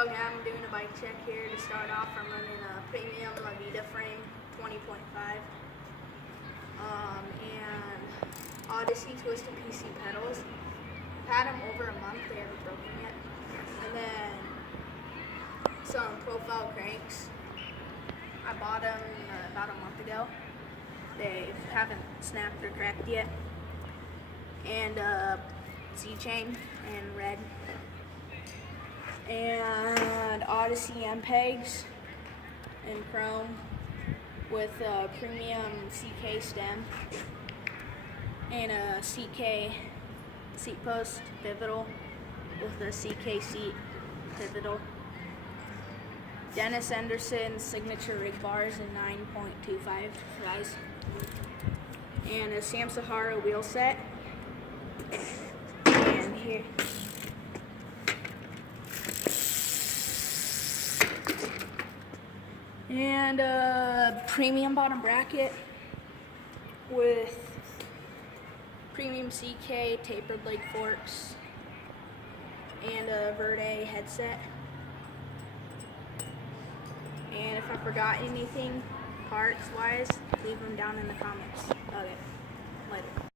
Okay, I'm doing a bike check here to start off. I'm running a premium Lavita frame 20.5 and Odyssey Twisted PC pedals. I've had them over a month, they haven't broken yet. And then some profile cranks. I bought them about a month ago. They haven't snapped or cracked yet. And Z-chain and red. And Odyssey MPEGs in chrome with a premium CK stem and a CK seat post pivotal with a CK seat pivotal. Dennis Anderson signature rig bars in 9.25 rise. And a Sam Sahara wheel set. And here. And a premium bottom bracket with premium CK tapered leg forks and a Verde headset. And if I forgot anything parts wise, leave them down in the comments. Okay, later.